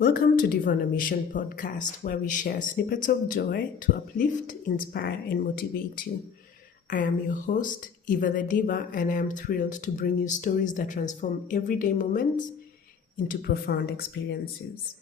Welcome to Diva On A Mission podcast, where we share snippets of joy to uplift, inspire, and motivate you. I am your host, Eva the Diva, and I am thrilled to bring you stories that transform everyday moments into profound experiences.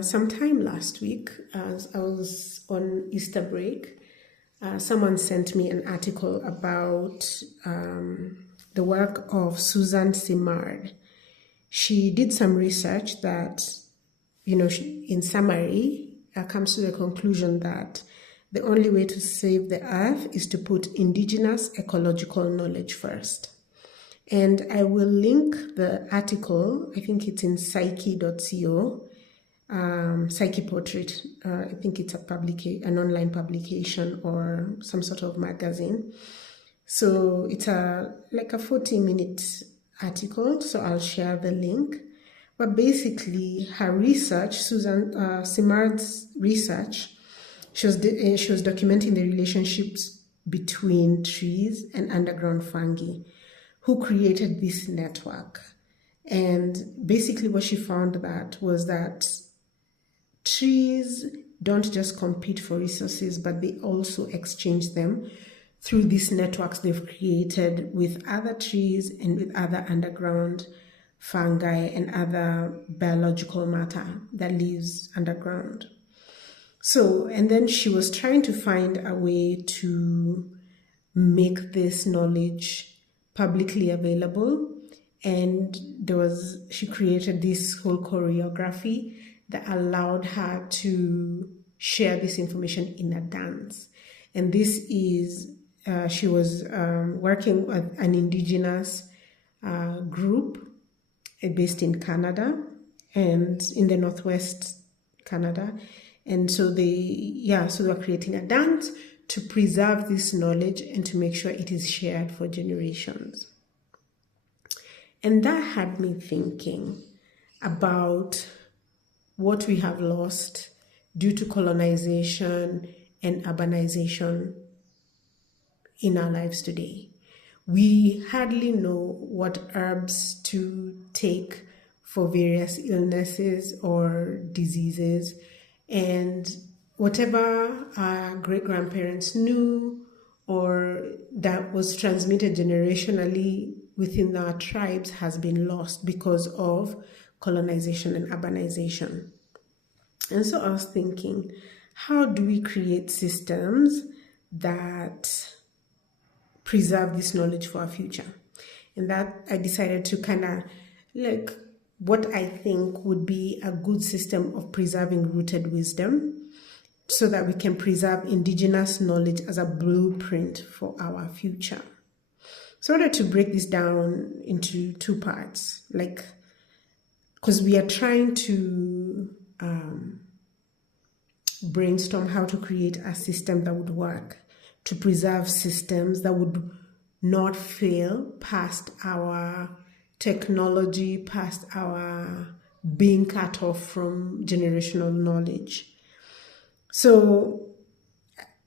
Sometime last week, as I was on Easter break, someone sent me an article about the work of Susan Simard. She did some research that, in summary, comes to the conclusion that the only way to save the earth is to put indigenous ecological knowledge first. And I will link the article, I think it's in psyche.co, Psyche Portrait. I think it's an online publication or some sort of magazine. So it's like a 40-minute article, so I'll share the link. But basically, her research, Susan Simard's research, she was documenting the relationships between trees and underground fungi, who created this network. And basically, what she found was that trees don't just compete for resources, but they also exchange them through these networks they've created with other trees and with other underground fungi and other biological matter that lives underground. So, and then she was trying to find a way to make this knowledge publicly available. And she created this whole choreography that allowed her to share this information in a dance. And this is she was working with an Indigenous group based in Canada and in the Northwest Canada. And so they were creating a dance to preserve this knowledge and to make sure it is shared for generations. And that had me thinking about what we have lost due to colonization and urbanization in our lives today. We hardly know what herbs to take for various illnesses or diseases, and whatever our great-grandparents knew or that was transmitted generationally within our tribes has been lost because of colonization and urbanization. And so I was thinking, how do we create systems that preserve this knowledge for our future? And that I decided to kind of what I think would be a good system of preserving rooted wisdom so that we can preserve indigenous knowledge as a blueprint for our future. So I wanted to break this down into two parts, because we are trying to brainstorm how to create a system that would work to preserve systems that would not fail past our technology, past our being cut off from generational knowledge. So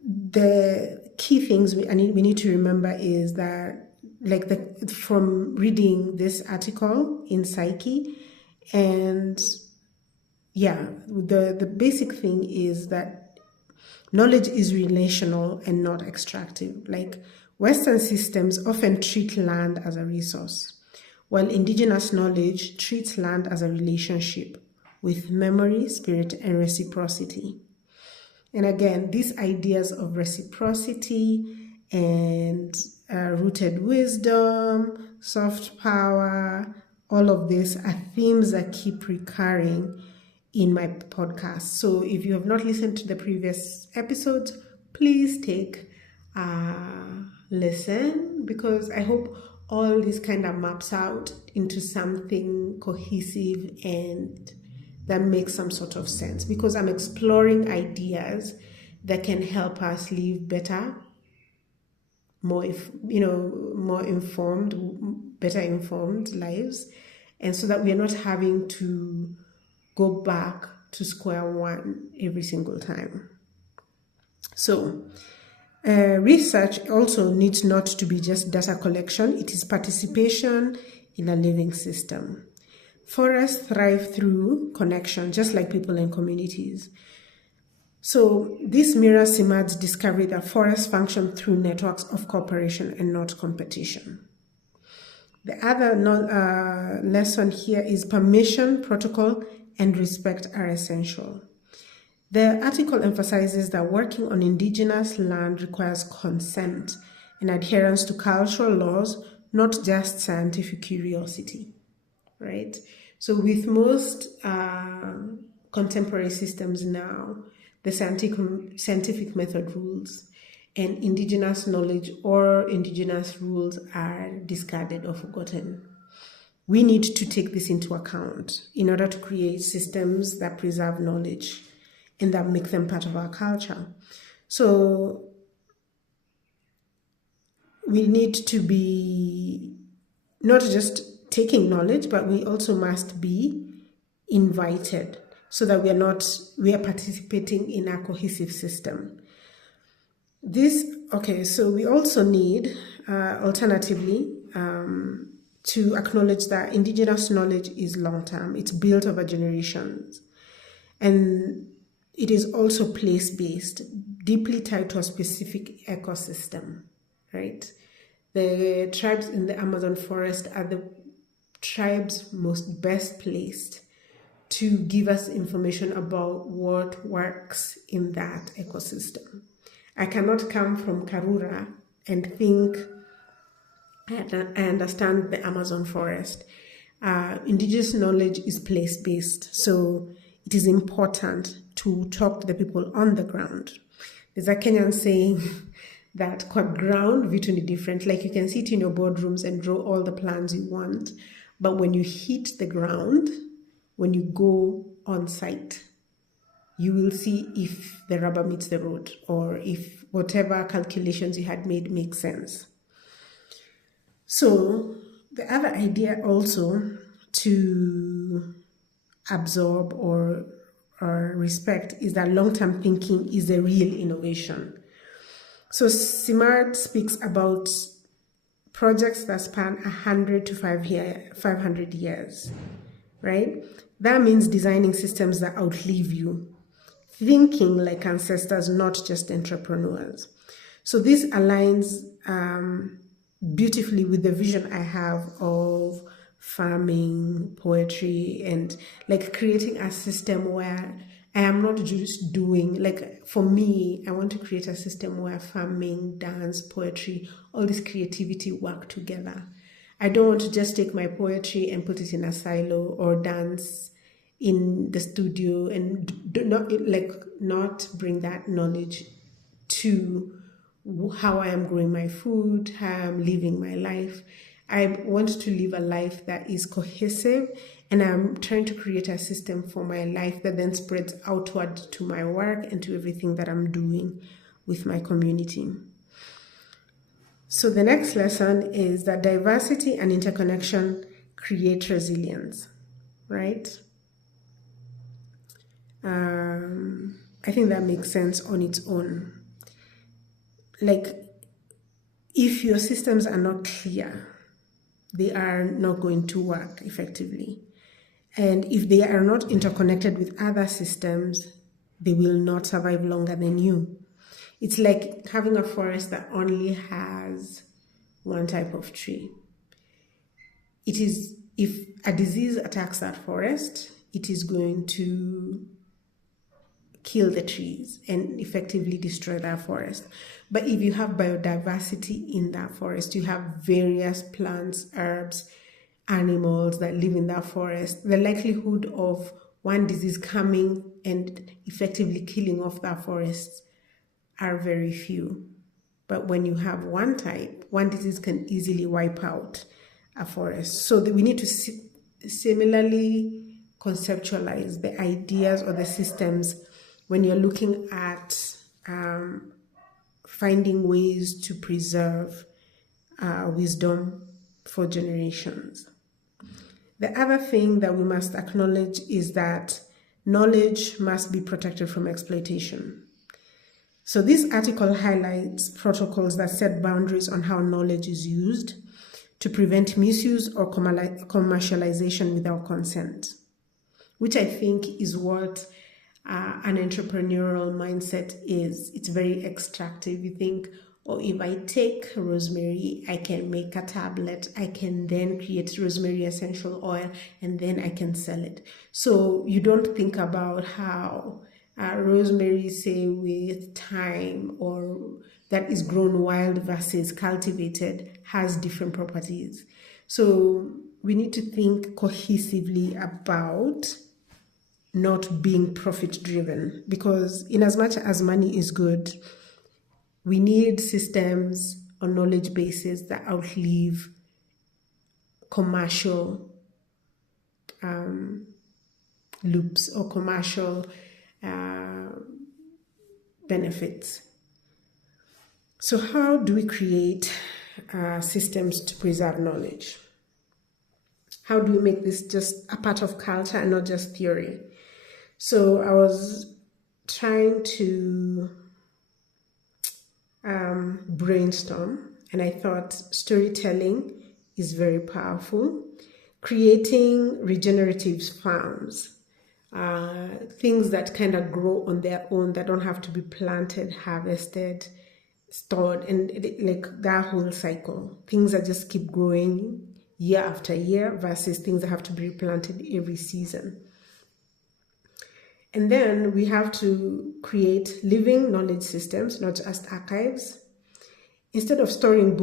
the key things we need to remember is that, from reading this article in Psyche, and the basic thing is that knowledge is relational and not extractive. Western systems often treat land as a resource, while indigenous knowledge treats land as a relationship with memory, spirit, and reciprocity. And again, these ideas of reciprocity and rooted wisdom, soft power, all of these are themes that keep recurring in my podcast. So if you have not listened to the previous episodes, please take a listen, because I hope all this kind of maps out into something cohesive and that makes some sort of sense, because I'm exploring ideas that can help us live better, more informed, better informed lives, and so that we are not having to go back to square one every single time. So research also needs not to be just data collection. It is participation in a living system. Forests thrive through connection, just like people in communities. So this mirrors Simad's discovery that forests function through networks of cooperation and not competition. The other lesson here is permission, protocol, and respect are essential. The article emphasizes that working on indigenous land requires consent and adherence to cultural laws, not just scientific curiosity, right? So with most contemporary systems now, the scientific method rules and indigenous knowledge or indigenous rules are discarded or forgotten. We need to take this into account in order to create systems that preserve knowledge and that make them part of our culture. So we need to be not just taking knowledge, but we also must be invited so that we are participating in a cohesive system. So we also need, alternatively, to acknowledge that indigenous knowledge is long-term. It's built over generations. And it is also place-based, deeply tied to a specific ecosystem, right? The tribes in the Amazon forest are the tribes most best placed to give us information about what works in that ecosystem. I cannot come from Karura and think I understand the Amazon forest. Indigenous knowledge is place-based, so it is important to talk to the people on the ground. There's a Kenyan saying that kwa ground vitu ni different. Like you can sit in your boardrooms and draw all the plans you want, but when you hit the ground, when you go on site, you will see if the rubber meets the road or if whatever calculations you had made make sense. So the other idea also to absorb or respect is that long-term thinking is a real innovation. So Simard speaks about projects that span 100 to 500 years, right? That means designing systems that outlive you, thinking like ancestors, not just entrepreneurs. So this aligns beautifully with the vision I have of farming, poetry, and like creating a system where I am not just doing, like for me, I want to create a system where farming, dance, poetry, all this creativity work together. I don't want to just take my poetry and put it in a silo or dance in the studio and not bring that knowledge to how I am growing my food, how I'm living my life. I want to live a life that is cohesive, and I'm trying to create a system for my life that then spreads outward to my work and to everything that I'm doing with my community. So the next lesson is that diversity and interconnection create resilience, right? I think that makes sense on its own. Like, if your systems are not clear, they are not going to work effectively. And if they are not interconnected with other systems, they will not survive longer than you. It's like having a forest that only has one type of tree. It is, if a disease attacks that forest, it is going to kill the trees and effectively destroy that forest. But if you have biodiversity in that forest, you have various plants, herbs, animals that live in that forest, the likelihood of one disease coming and effectively killing off that forest are very few. But when you have one type, one disease can easily wipe out a forest. So we need to similarly conceptualize the ideas or the systems when you're looking at finding ways to preserve wisdom for generations. The other thing that we must acknowledge is that knowledge must be protected from exploitation. So this article highlights protocols that set boundaries on how knowledge is used to prevent misuse or commercialization without consent, which I think is what an entrepreneurial mindset is. It's very extractive. You think, oh, if I take rosemary, I can make a tablet. I can then create rosemary essential oil, and then I can sell it. So you don't think about how rosemary, say, with thyme or that is grown wild versus cultivated, has different properties. So we need to think cohesively about not being profit driven, because in as much as money is good, we need systems or knowledge bases that outlive commercial loops or commercial benefits. So how do we create systems to preserve knowledge? How do we make this just a part of culture and not just theory? So I was trying to brainstorm, and I thought storytelling is very powerful. Creating regenerative farms, things that kind of grow on their own, that don't have to be planted, harvested, stored, and like that whole cycle. Things that just keep growing year after year versus things that have to be replanted every season. And then we have to create living knowledge systems, not just archives. Instead of storing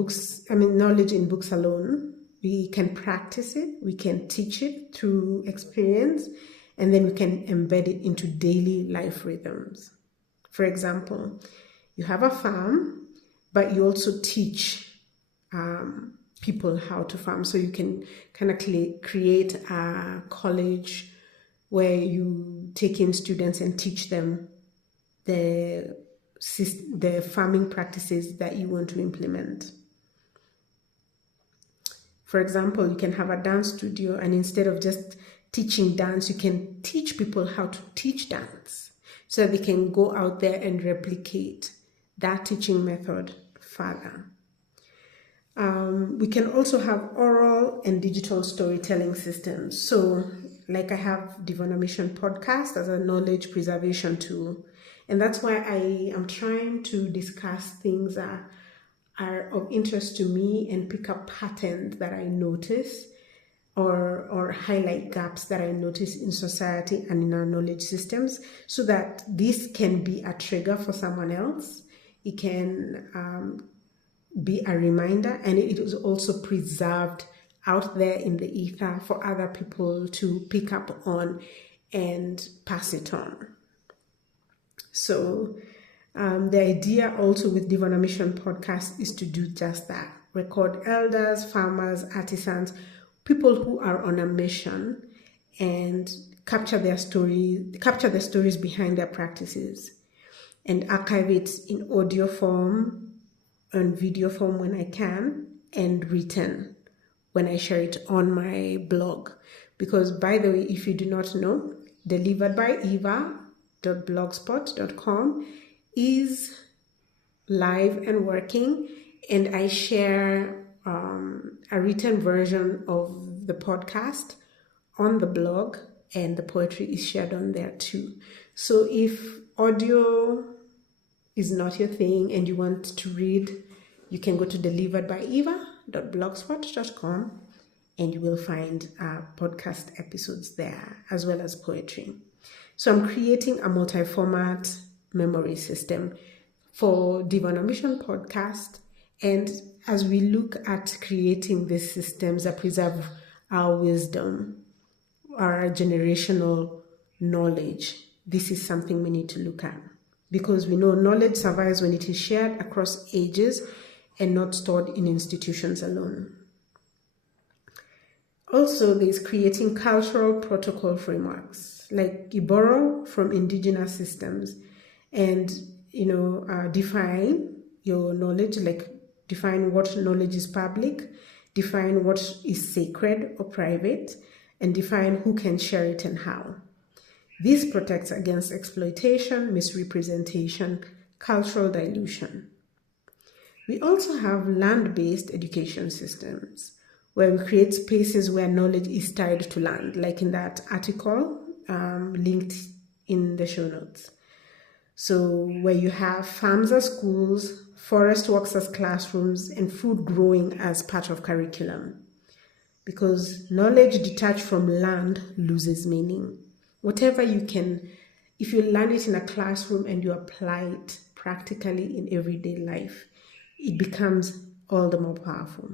knowledge in books alone, we can practice it, we can teach it through experience, and then we can embed it into daily life rhythms. For example, you have a farm, but you also teach people how to farm. So you can kind of create a college where you take in students and teach them the farming practices that you want to implement. For example, you can have a dance studio, and instead of just teaching dance, you can teach people how to teach dance so that they can go out there and replicate that teaching method further. We can also have oral and digital storytelling systems. So like I have Diva On A Mission podcast as a knowledge preservation tool. And that's why I am trying to discuss things that are of interest to me and pick up patterns that I notice or highlight gaps that I notice in society and in our knowledge systems, so that this can be a trigger for someone else. It can be a reminder, and it is also preserved out there in the ether for other people to pick up on and pass it on. So the idea also with Diva On A Mission podcast is to do just that. Record elders, farmers, artisans, people who are on a mission, and capture the stories behind their practices, and archive it in audio form and video form when I can, and written when I share it on my blog. Because, by the way, if you do not know, deliveredbyeva.blogspot.com is live and working, and I share a written version of the podcast on the blog, and the poetry is shared on there too. So if audio is not your thing and you want to read, you can go to deliveredbyeva.blogspot.com, and you will find podcast episodes there as well as poetry. So I'm creating a multi-format memory system for Diva On A Mission podcast. And as we look at creating these systems that preserve our wisdom, our generational knowledge, this is something we need to look at, because we know knowledge survives when it is shared across ages and not stored in institutions alone. Also, there's creating cultural protocol frameworks, like you borrow from Indigenous systems and, define your knowledge, like define what knowledge is public, define what is sacred or private, and define who can share it and how. This protects against exploitation, misrepresentation, cultural dilution. We also have land-based education systems where we create spaces where knowledge is tied to land, like in that article linked in the show notes. So where you have farms as schools, forest walks as classrooms, and food growing as part of curriculum. Because knowledge detached from land loses meaning. Whatever you can, if you learn it in a classroom and you apply it practically in everyday life, it becomes all the more powerful.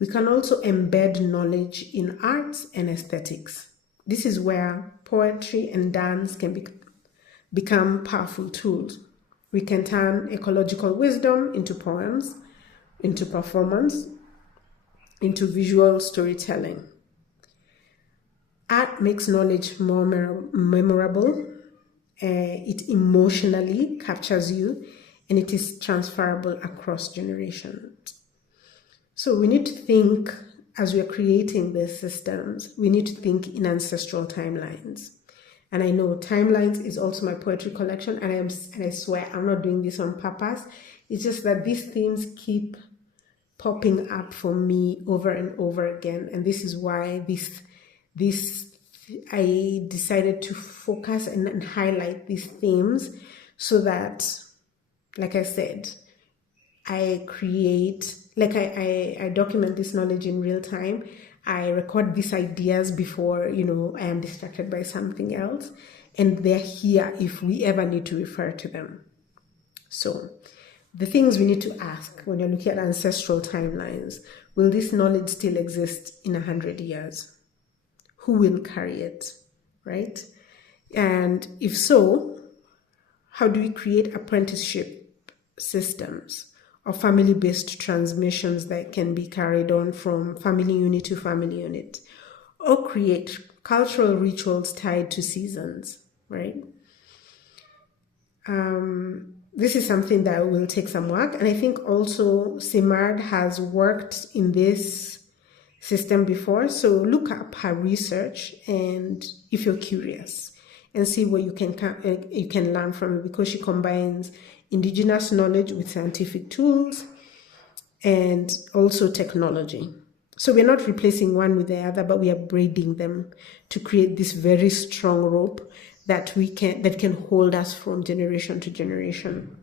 We can also embed knowledge in arts and aesthetics. This is where poetry and dance can become powerful tools. We can turn ecological wisdom into poems, into performance, into visual storytelling. Art makes knowledge more memorable. It emotionally captures you, and it is transferable across generations. So we need to think, as we are creating these systems, we need to think in ancestral timelines. And I know timelines is also my poetry collection, and I swear I'm not doing this on purpose. It's just that these themes keep popping up for me over and over again, and this is why I decided to focus and highlight these themes, so that, like I said, I document this knowledge in real time. I record these ideas before, I am distracted by something else, and they're here if we ever need to refer to them. So the things we need to ask when you're looking at ancestral timelines: will this knowledge still exist in 100 years? Who will carry it, right? And if so, how do we create apprenticeship systems or family-based transmissions that can be carried on from family unit to family unit, or create cultural rituals tied to seasons, right? This is something that will take some work, and I think also Simard has worked in this system before, so look up her research, and if you're curious, and see what you can learn from it, because she combines indigenous knowledge with scientific tools and also technology. So we're not replacing one with the other, but we are braiding them to create this very strong rope that can hold us from generation to generation.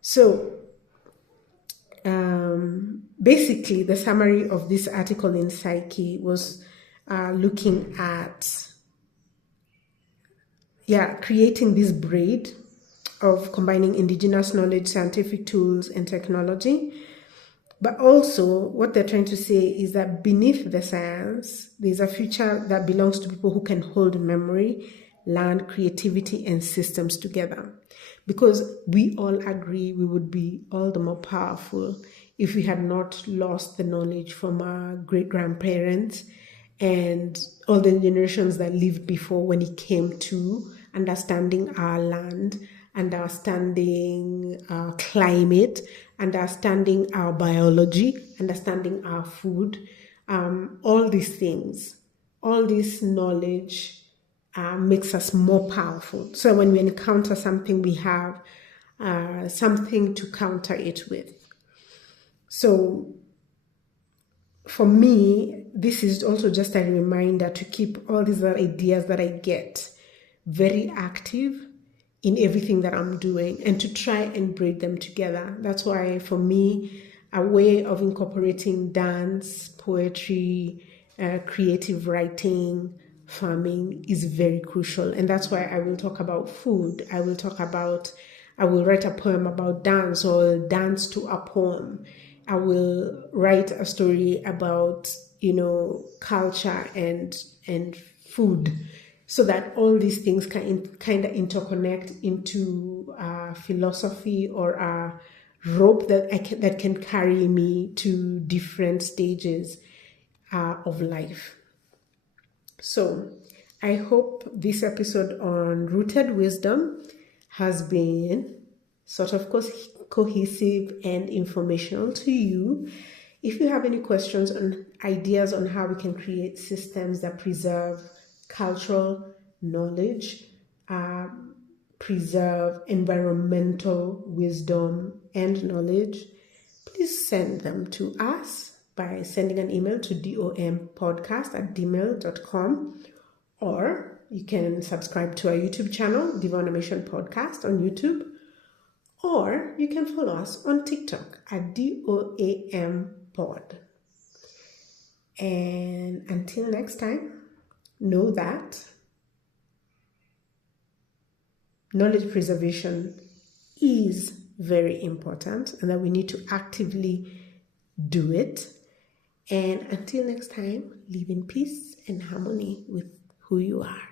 So basically, the summary of this article in Psyche was looking at creating this braid of combining indigenous knowledge, scientific tools, and technology. But also, what they're trying to say is that beneath the science, there's a future that belongs to people who can hold memory, land, creativity, and systems together. Because we all agree we would be all the more powerful if we had not lost the knowledge from our great-grandparents and all the generations that lived before, when it came to understanding our land, understanding our climate, understanding our biology, understanding our food, all these things, all this knowledge makes us more powerful. So when we encounter something, we have something to counter it with. So for me, this is also just a reminder to keep all these ideas that I get very active in everything that I'm doing, and to try and braid them together. That's why, for me, a way of incorporating dance, poetry, creative writing, farming is very crucial. And that's why I will talk about food. I will write a poem about dance, or dance to a poem. I will write a story about, culture and food, so that all these things can kind of interconnect into a philosophy or a rope that can carry me to different stages of life. So I hope this episode on rooted wisdom has been sort of cohesive and informational to you. If you have any questions and ideas on how we can create systems that preserve cultural knowledge, preserve environmental wisdom and knowledge, please send them to us by sending an email to dompodcast@gmail.com, or you can subscribe to our YouTube channel, Diva On A Mission Podcast on YouTube, or you can follow us on TikTok at DOAMPod. And until next time, know that knowledge preservation is very important and that we need to actively do it. And until next time, live in peace and harmony with who you are.